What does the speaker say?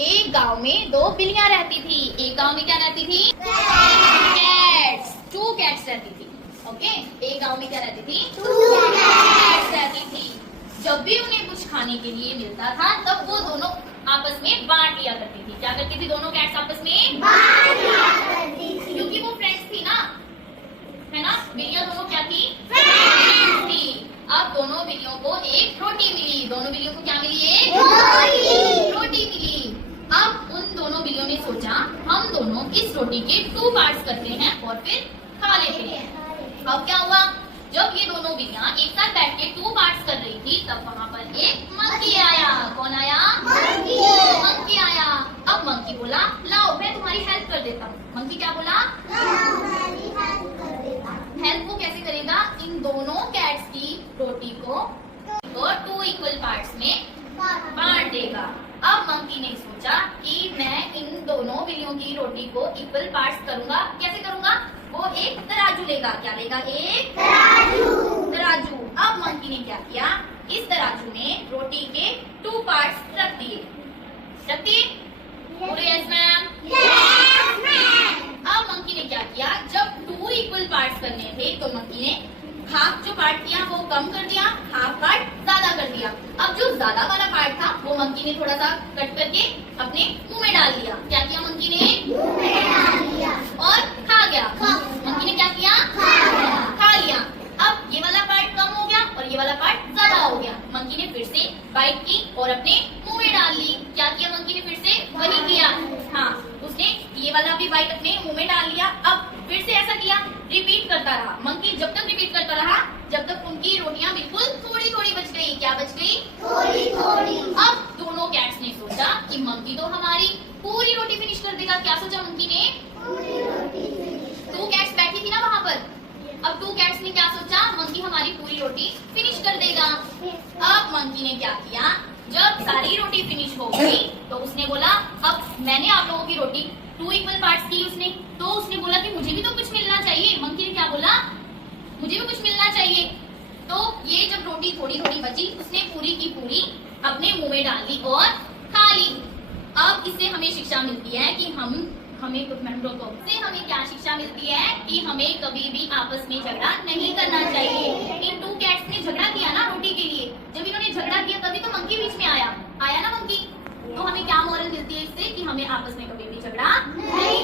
एक गांव में दो बिल्लियां रहती थी। एक गांव में क्या रहती थी? कैट्स। 2 कैट्स रहती थी। ओके, एक गांव में क्या रहती थी? 2 कैट्स रहती थी। जब भी उन्हें कुछ खाने के लिए मिलता था तब वो दोनों आपस में बांट लिया करती थी। क्या करती थी दोनों कैट्स आपस में? बांट लिया करती थी। क्योंकि वो फ्रेंड्स थी ना, है ना? बिल्लियां दोनों क्या थी? फ्रेंड्स थी। अब दोनों बिल्लियों को एक रोटी मिली। दोनों बिल्लियों को क्या मिली? एक रोटी मिली। अब उन दोनों बिल्लियों ने सोचा हम दोनों इस रोटी के 2 पार्ट्स करते हैं और फिर खा लेते हैं। अब क्या हुआ? जब ये दोनों बिल्लियां एक साथ बैठ के 2 पार्ट्स कर रही थी तब वहाँ पर एक मंकी आया। कौन आया? मंकी आया। अब मंकी बोला लाओ मैं तुम्हारी हेल्प कर देता हूँ। मंकी क्या बोला? हेल्प वो कैसे करेगा? इन दोनों कैट्स की रोटी को 2 इक्वल पार्ट्स में बांट देगा। अब मंकी ने सोचा कि मैं इन दोनों बिल्लियों की रोटी को इक्वल पार्ट्स करूंगा। कैसे करूंगा? वो एक तराजू लेगा। क्या लेगा? एक तराजू। अब मंकी ने क्या किया? इस तराजू में रोटी के 2 पार्ट्स रख दिए। Yes ma'am. अब मंकी ने क्या किया? जब 2 इक्वल पार्ट्स करने थे तो मंकी ने हाफ जो पार्ट किया वो कम कर दिया, हाफ पार्ट ज्यादा कर दिया। अब जो ज्यादा वाला पार्ट था वो मंकी ने थोड़ा सा कट करके अपने मुंह में डाल दिया। क्या किया मंकी ने? मुंह में डाल दिया और खा गया। मंकी ने क्या किया? खा लिया। अब ये वाला पार्ट कम हो गया और ये वाला पार्ट ज्यादा हो गया। मंकी ने फिर से बाइट की और अपने मुंह में डाल ली। क्या किया मंकी ने? फिर से वही किया। हाँ, उसने ये वाला भी बाइट अपने मुंह में डाल लिया। अब फिर से ऐसा किया, रिपीट करता रहा। मंकी जब तक रिपीट करता रहा जब तक उनकी रोटियां बिल्कुल थोड़ी थोड़ी बच गई। क्या बच गई? थोड़ी थोड़ी। अब दोनों कैट्स ने सोचा कि मंकी तो हमारी पूरी रोटी फिनिश कर देगा। क्या सोचा मंकी ने? पूरी रोटी फिनिश। 2 कैट्स बैठी थी ना वहाँ पर। अब 2 कैट्स ने क्या सोचा? मंकी हमारी पूरी रोटी फिनिश कर देगा। अब मंकी ने क्या किया? जब सारी रोटी फिनिश हो गई तो उसने बोला अब मैंने आप लोगों की रोटी 2 इक्वल पार्ट्स की उसने, तो उसने बोला कि मुझे भी तो कुछ मिलना चाहिए। मंकी ने क्या बोला? मुझे भी कुछ मिलना चाहिए। तो ये जब रोटी थोड़ी थोड़ी बची उसने पूरी की पूरी अपने मुंह में डाल दी और खा ली। अब इससे हमें शिक्षा मिलती है कि हमें क्या शिक्षा मिलती है कि हमें कभी भी आपस में झगड़ा नहीं करना चाहिए। इन 2 कैट्स ने झगड़ा किया ना रोटी के लिए। जब इन्होंने झगड़ा किया तभी तो मंकी बीच में आया ना मंकी। तो हमें क्या मोरल मिलती है इससे कि हमें आपस में कभी भी झगड़ा नहीं